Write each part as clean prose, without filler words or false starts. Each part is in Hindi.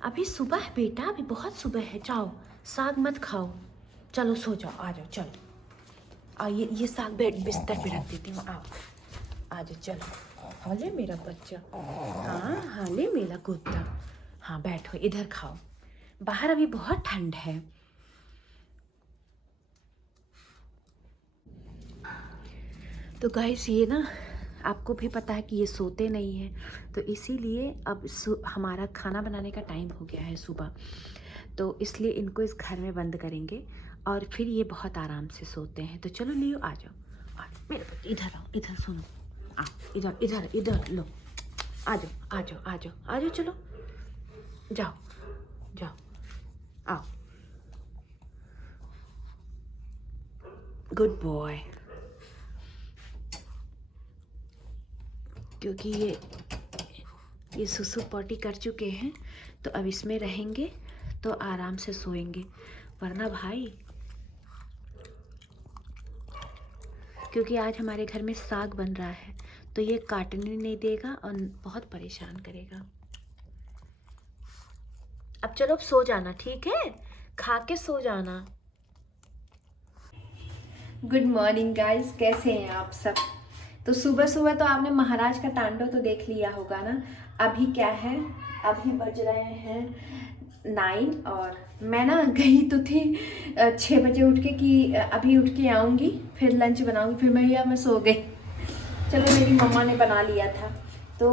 अभी सुबह है बेटा, अभी बहुत सुबह है। जाओ, साग मत खाओ, चलो सो जाओ। आ जाओ, चलो आ, ये साग बेड बिस्तर पे रख देती हूँ। आओ आ जाओ, चलो। हाले मेरा बच्चा, हाँ हाले मेरा कुत्ता। हाँ बैठो, इधर खाओ, बाहर अभी बहुत ठंड है। तो गाइस ये ना, आपको भी पता है कि ये सोते नहीं हैं, तो इसीलिए अब हमारा खाना बनाने का टाइम हो गया है सुबह, तो इसलिए इनको इस घर में बंद करेंगे और फिर ये बहुत आराम से सोते हैं। तो चलो लियो, आ जाओ, मेरे बच्चे इधर आओ, इधर सुनो, आओ इधर इधर इधर लो, आ जाओ आ जाओ आ जाओ आ जाओ, चलो जाओ जाओ, आओ, गुड बॉय। क्योंकि ये सुसु पॉटी कर चुके हैं, तो अब इसमें रहेंगे तो आराम से सोएंगे, वरना भाई, क्योंकि आज हमारे घर में साग बन रहा है तो ये काटने नहीं देगा और बहुत परेशान करेगा। अब चलो, अब सो जाना, ठीक है, खा के सो जाना। गुड मॉर्निंग गाइस, कैसे हैं आप सब। तो सुबह सुबह तो आपने महाराज का तांडव तो देख लिया होगा ना। अभी क्या है, अभी बज रहे हैं 9 और मैं ना गई तो थी 6 बजे उठ के कि अभी उठ के आऊँगी, फिर लंच बनाऊँगी, फिर मैं सो गई। चलो मेरी मम्मा ने बना लिया था, तो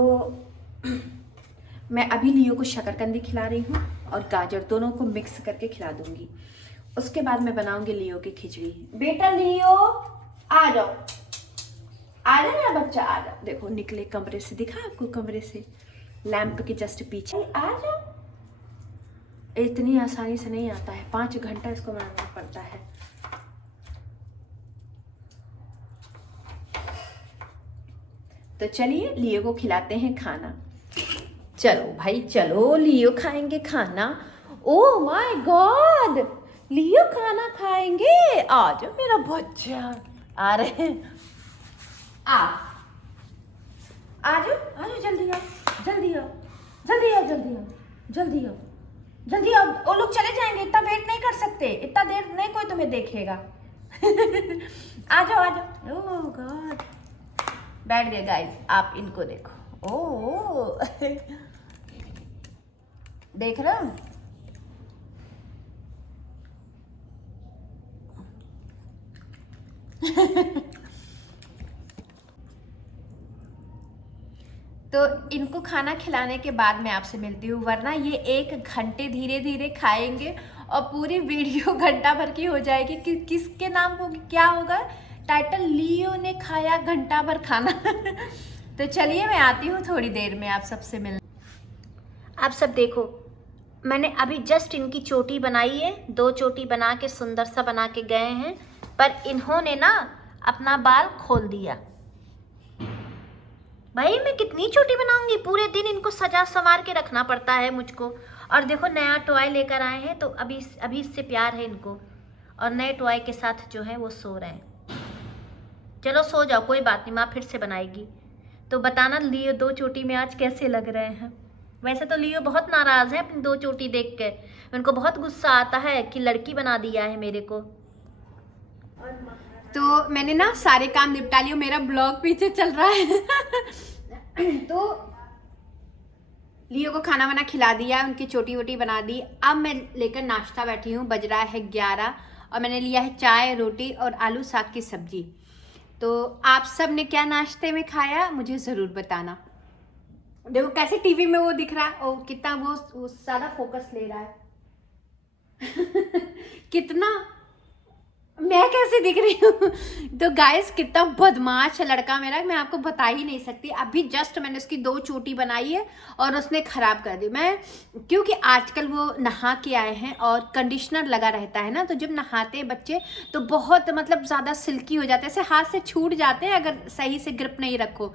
मैं अभी लियो को शकरकंदी खिला रही हूँ और गाजर, दोनों को मिक्स करके खिला दूँगी। उसके बाद मैं बनाऊँगी लियो की खिचड़ी। बेटा लियो आ जाओ, आ जा मेरा बच्चा, आ जा। देखो निकले कमरे से, दिखा आपको, कमरे से लैंप के जस्ट पीछे। आ जा, इतनी आसानी से नहीं आता है, 5 घंटा इसको बनाना पड़ता है। तो चलिए लियो को खिलाते हैं खाना। चलो भाई चलो, लियो खाएंगे खाना। ओह माय गॉड, लियो खाना खाएंगे। आ जाओ मेरा बच्चा, आ रहे हैं, आ जाओ जल्दी आओ, जल्दी आओ जल्दी आओ जल्दी आओ जल्दी आओ जल्दी आओ। वो लोग चले जाएंगे, इतना वेट नहीं कर सकते, इतना देर नहीं कोई तुम्हें देखेगा। आ जाओ आ जाओ। ओह गॉड, बैठ गए गाइस, आप इनको देखो। ओह देख रहे हो, तो इनको खाना खिलाने के बाद मैं आपसे मिलती हूँ, वरना ये 1 घंटे धीरे धीरे खाएंगे और पूरी वीडियो घंटा भर की हो जाएगी कि किसके नाम होगी, क्या होगा टाइटल, लियो ने खाया घंटा भर खाना। तो चलिए मैं आती हूँ थोड़ी देर में आप सबसे मिलने। आप सब देखो, मैंने अभी जस्ट इनकी चोटी बनाई है, 2 चोटी बना के सुंदर सा बना के गए हैं, पर इन्होंने ना अपना बाल खोल दिया। भाई मैं कितनी चोटी बनाऊंगी, पूरे दिन इनको सजा संवार के रखना पड़ता है मुझको। और देखो नया टॉय लेकर आए हैं, तो अभी इससे प्यार है इनको, और नए टॉय के साथ जो है वो सो रहे हैं। चलो सो जाओ, कोई बात नहीं, माँ फिर से बनाएगी। तो बताना लियो 2 चोटी में आज कैसे लग रहे हैं। वैसे तो लियो बहुत नाराज है अपनी 2 चोटी देख के, उनको बहुत गुस्सा आता है कि लड़की बना दिया है मेरे को। तो मैंने ना सारे काम निपटा लियो, मेरा ब्लॉग पीछे चल रहा है। तो लियो को खाना वाना खिला दिया, उनकी चोटी वोटी बना दी। अब मैं लेकर नाश्ता बैठी हूँ, बज रहा है 11 और मैंने लिया है चाय, रोटी और आलू साग की सब्जी। तो आप सब ने क्या नाश्ते में खाया मुझे ज़रूर बताना। देखो कैसे टीवी में वो दिख रहा है, ओ कितना वो ज़्यादा फोकस ले रहा है। कितना मैं कैसे दिख रही हूँ। तो गाइस कितना बदमाश है लड़का मेरा, मैं आपको बता ही नहीं सकती। अभी जस्ट मैंने उसकी 2 चोटी बनाई है और उसने खराब कर दी। मैं क्योंकि आजकल वो नहा के आए हैं और कंडीशनर लगा रहता है ना, तो जब नहाते हैं बच्चे तो बहुत मतलब ज़्यादा सिल्की हो जाते हैं, ऐसे हाथ से छूट जाते हैं अगर सही से ग्रिप नहीं रखो।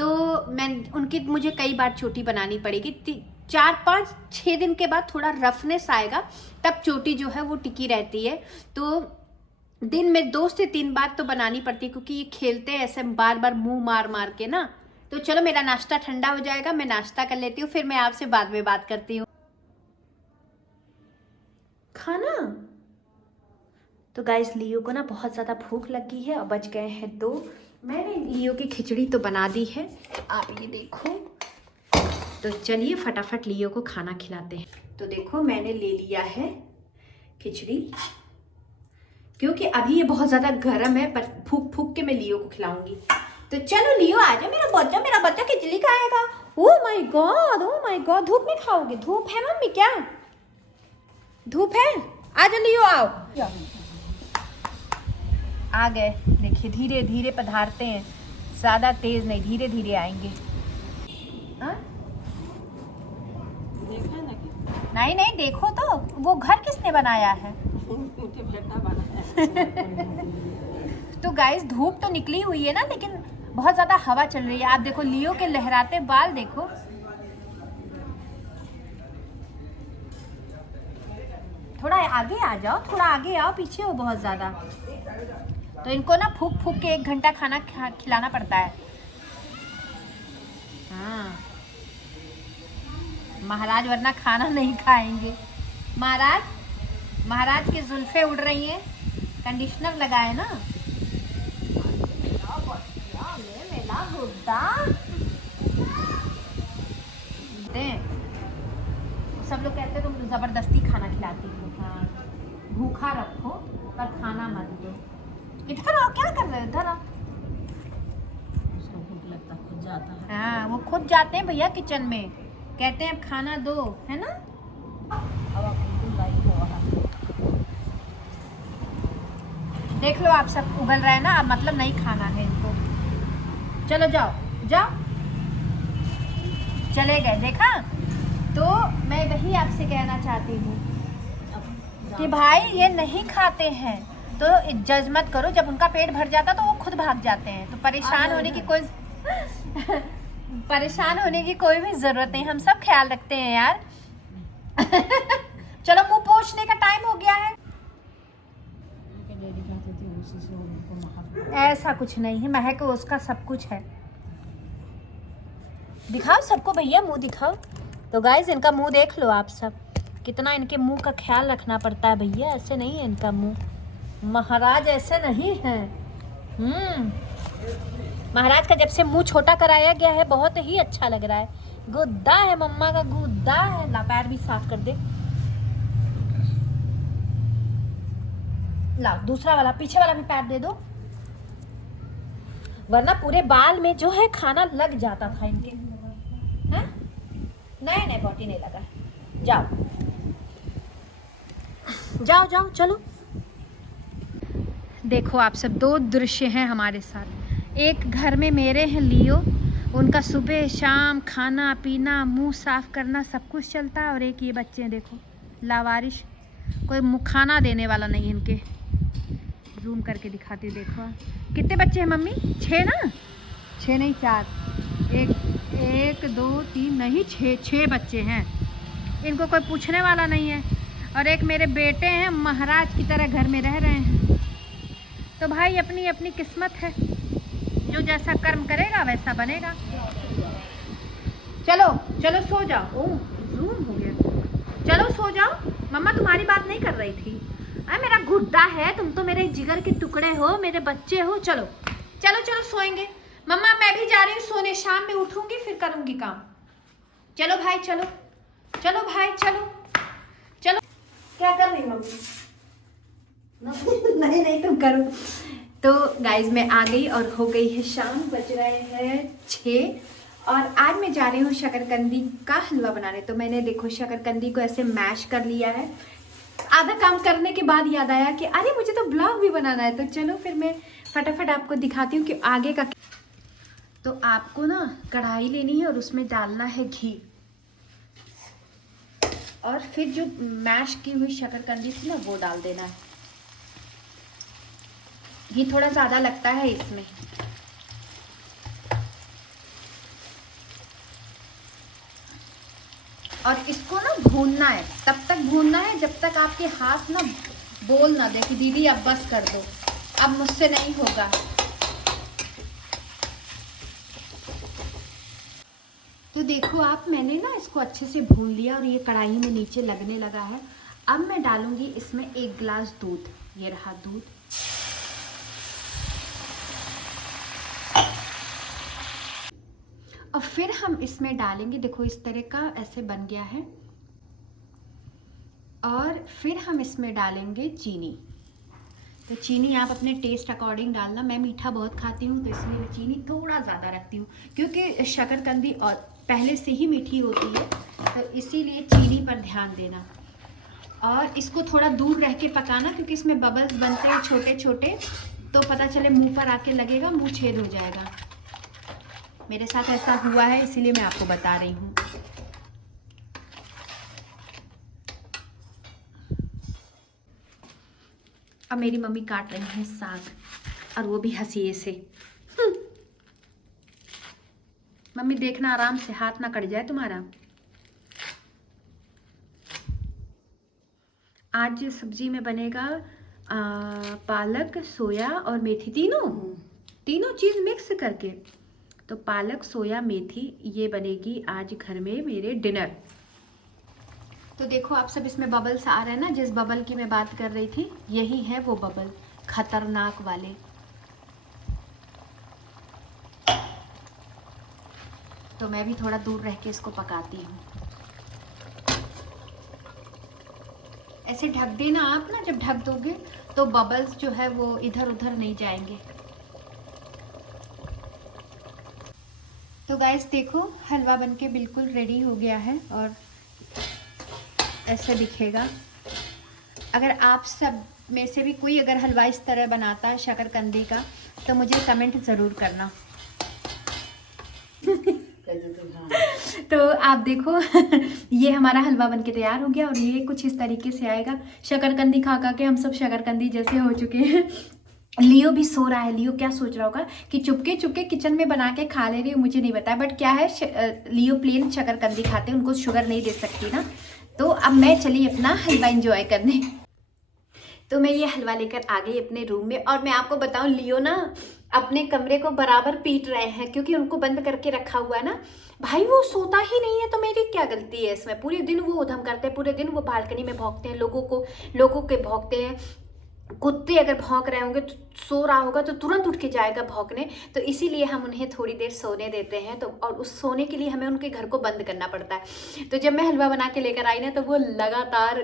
तो मुझे कई बार चोटी बनानी पड़ेगी, 4, 5, 6 दिन के बाद थोड़ा रफनेस आएगा, तब चोटी जो है वो टिकी रहती है। तो दिन में 2 से 3 बार तो बनानी पड़ती है, क्योंकि ये खेलते हैं ऐसे बार बार मुंह मार मार के ना। तो चलो मेरा नाश्ता ठंडा हो जाएगा, मैं नाश्ता कर लेती हूँ, फिर मैं आपसे बाद में बात करती हूँ। खाना। तो गाइस लियो को ना बहुत ज़्यादा भूख लगी है और बच गए हैं 2। मैंने लियो की खिचड़ी तो बना दी है, आप ये देखो। तो चलिए फटाफट लियो को खाना खिलाते हैं। तो देखो मैंने ले लिया है खिचड़ी, क्योंकि अभी ये बहुत ज़्यादा गर्म है, पर फूक फूक के मैं लियो को खिलाऊंगी। तो चलो लियो आ जा, मेरा बच्चा खिचड़ी खाएगा। ओह माय गॉड, धूप में खाओगे? धूप है मम्मी, क्या धूप है? आ जा लियो, आओ। आ गए, देखिए धीरे धीरे पधारते हैं, ज़्यादा तेज नहीं, धीरे धीरे आएंगे। हाँ नहीं नहीं, देखो तो वो घर किसने बनाया है? मुझे बेटा बनाया। तो गाइस धूप तो निकली हुई है ना, लेकिन बहुत ज़्यादा हवा चल रही है। आप देखो लियो के लहराते बाल देखो। थोड़ा आगे आ जाओ, थोड़ा आगे आओ, पीछे हो बहुत ज़्यादा। तो इनको ना फूक फूक के 1 घंटा खाना खिलाना पड़ता है। हाँ महाराज वरना खाना नहीं खाएंगे। महाराज की जुल्फे उड़ रही हैं, कंडीशनर लगाए ना। मेरा गुड्डा सब लोग कहते तुम जबरदस्ती खाना खिलाती हो। हाँ भूखा रखो पर खाना मत दो। इधर आओ, क्या कर रहे हो? इधर आओ। भूख लगता खुद जाता है। हाँ वो खुद जाते हैं भैया किचन में, कहते हैं अब खाना दो, है ना। देख लो आप सब उगल रहे हैं ना, अब मतलब नहीं खाना है इनको। चलो जाओ जाओ, चले गए। देखा, तो मैं वही आपसे कहना चाहती हूँ कि भाई ये नहीं खाते हैं तो जज मत करो। जब उनका पेट भर जाता तो वो खुद भाग जाते हैं। तो परेशान होने की कोई भी जरूरत नहीं, हम सब ख्याल रखते हैं यार। चलो मुंह पोंछने का टाइम हो गया है। ऐसा कुछ नहीं है, महक उसका सब कुछ है। दिखाओ सबको भैया, मुंह दिखाओ। तो गाइस इनका मुंह देख लो आप सब, कितना इनके मुंह का ख्याल रखना पड़ता है भैया। ऐसे नहीं है इनका मुंह, महाराज ऐसे नहीं है। महाराज का जब से मुंह छोटा कराया गया है बहुत ही अच्छा लग रहा है। गुद्दा है मम्मा का, गुद्दा है। ला पैर भी साफ कर दे। ला दूसरा वाला, पीछे वाला भी पैर दे दो, वरना पूरे बाल में जो है खाना लग जाता था इनके। हाँ? नहीं बॉटी नहीं लगा। जाओ जाओ जाओ चलो। देखो आप सब, 2 दृश्य हैं हमारे साथ। एक घर में मेरे हैं लियो, उनका सुबह शाम खाना पीना मुंह साफ करना सब कुछ चलता है। और एक ये बच्चे हैं देखो, लावारिश, कोई खाना देने वाला नहीं इनके। जूम करके दिखाती हूँ, देखो कितने बच्चे हैं मम्मी? 6 ना? 6 नहीं 4, 1 2 3 नहीं 6 बच्चे हैं। इनको कोई पूछने वाला नहीं है। और एक मेरे बेटे हैं, महाराज की तरह घर में रह रहे हैं। तो भाई अपनी अपनी किस्मत है, जो जैसा कर्म करेगा वैसा बनेगा। चलो चलो सो जाओ। ओह जूम हो गया। चलो सो जाओ, मम्मा तुम्हारी बात नहीं कर रही थी। अरे मेरा गुड्डा है, तुम तो मेरे जिगर के टुकड़े हो, मेरे बच्चे हो। चलो चलो चलो सोएंगे। मम्मा मैं भी जा रही हूँ सोने, शाम में उठूंगी फिर करूंगी काम। चलो भाई चलो, चलो भाई चलो चलो। क्या कर रही मम्मी? नहीं नहीं तुम करो। तो गाइज मैं आ गई और हो गई है शाम, बज रहे हैं 6 और आज मैं जा रही हूँ शकरकंदी का हलवा बनाने। तो मैंने देखो शकरकंदी को ऐसे मैश कर लिया है। आधा काम करने के बाद याद आया कि अरे मुझे तो ब्लॉग भी बनाना है। तो चलो फिर मैं फटाफट आपको दिखाती हूँ कि आगे का। तो आपको ना कढ़ाई लेनी है और उसमें डालना है घी, और फिर जो मैश की हुई शकरकंदी थी ना वो डाल देना है। घी थोड़ा ज़्यादा लगता है इसमें। और इसको ना भूनना है, तब तक भूनना है जब तक आपके हाथ ना बोल ना दे कि दीदी अब बस कर दो, अब मुझसे नहीं होगा। तो देखो आप, मैंने ना इसको अच्छे से भून लिया और ये कढ़ाई में नीचे लगने लगा है। अब मैं डालूंगी इसमें 1 गिलास दूध। ये रहा दूध। और फिर हम इसमें डालेंगे, देखो इस तरह का ऐसे बन गया है। और फिर हम इसमें डालेंगे चीनी। तो चीनी आप अपने टेस्ट अकॉर्डिंग डालना। मैं मीठा बहुत खाती हूँ तो इसलिए मैं चीनी थोड़ा ज़्यादा रखती हूँ, क्योंकि शकरकंदी और पहले से ही मीठी होती है, तो इसीलिए चीनी पर ध्यान देना। और इसको थोड़ा दूर रह के पकाना, क्योंकि इसमें बबल्स बनते हैं छोटे छोटे, तो पता चले मुंह पर आके लगेगा, मुंह छेद हो जाएगा। मेरे साथ ऐसा हुआ है, इसीलिए मैं आपको बता रही हूँ। अब मेरी मम्मी काट रही हैं साग, और वो भी हंसिए से। मम्मी देखना आराम से, हाथ ना कट जाए तुम्हारा। आज सब्जी में बनेगा पालक, सोया और मेथी, तीनों चीज़ मिक्स करके। तो पालक, सोया, मेथी, ये बनेगी आज घर में मेरे डिनर। तो देखो आप सब, इसमें बबल्स आ रहे हैं ना, जिस बबल की मैं बात कर रही थी, यही है वो बबल, खतरनाक वाले। तो मैं भी थोड़ा दूर रह के इसको पकाती हूँ। ऐसे ढक देना आप ना, जब ढक दोगे तो बबल्स जो है वो इधर उधर नहीं जाएंगे। तो गाइस देखो, हलवा बनके बिल्कुल रेडी हो गया है और ऐसे दिखेगा। अगर आप सब में से भी कोई अगर हलवा इस तरह बनाता है शकरकंदी का, तो मुझे कमेंट ज़रूर करना। तो आप देखो ये हमारा हलवा बनके तैयार हो गया, और ये कुछ इस तरीके से आएगा। शकरकंदी खा खा के हम सब शकरकंदी जैसे हो चुके हैं। लियो भी सो रहा है। लियो क्या सोच रहा होगा कि चुपके चुपके किचन में बना के खा ले रही हूँ, मुझे नहीं पता। बट क्या है, लियो प्लेन शकरकंदी खाते हैं, उनको शुगर नहीं दे सकती ना। तो अब मैं चली अपना हलवा एंजॉय करने। तो मैं ये हलवा लेकर आ गई अपने रूम में, और मैं आपको बताऊं, लियो ना अपने कमरे को बराबर पीट रहे हैं, क्योंकि उनको बंद करके रखा हुआ है ना। भाई वो सोता ही नहीं है, तो मेरी क्या गलती है इसमें? पूरे दिन वो उधम करते हैं, पूरे दिन वो बालकनी में भौंकते हैं, लोगों के भौंकते हैं। कुत्ते अगर भौंक रहे होंगे तो सो रहा होगा तो तुरंत उठ के जाएगा भौंकने। तो इसीलिए हम उन्हें थोड़ी देर सोने देते हैं। तो और उस सोने के लिए हमें उनके घर को बंद करना पड़ता है। तो जब मैं हलवा बना के लेकर आई ना, तो वो लगातार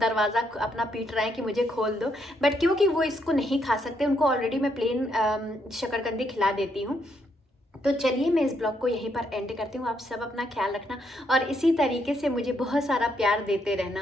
दरवाज़ा अपना पीट रहे हैं कि मुझे खोल दो। बट क्योंकि वो इसको नहीं खा सकते, उनको ऑलरेडी मैं प्लेन शकरकंदी खिला देती हूँ। तो चलिए मैं इस ब्लॉग को यहीं पर एंड करती हूँ। आप सब अपना ख्याल रखना, और इसी तरीके से मुझे बहुत सारा प्यार देते रहना।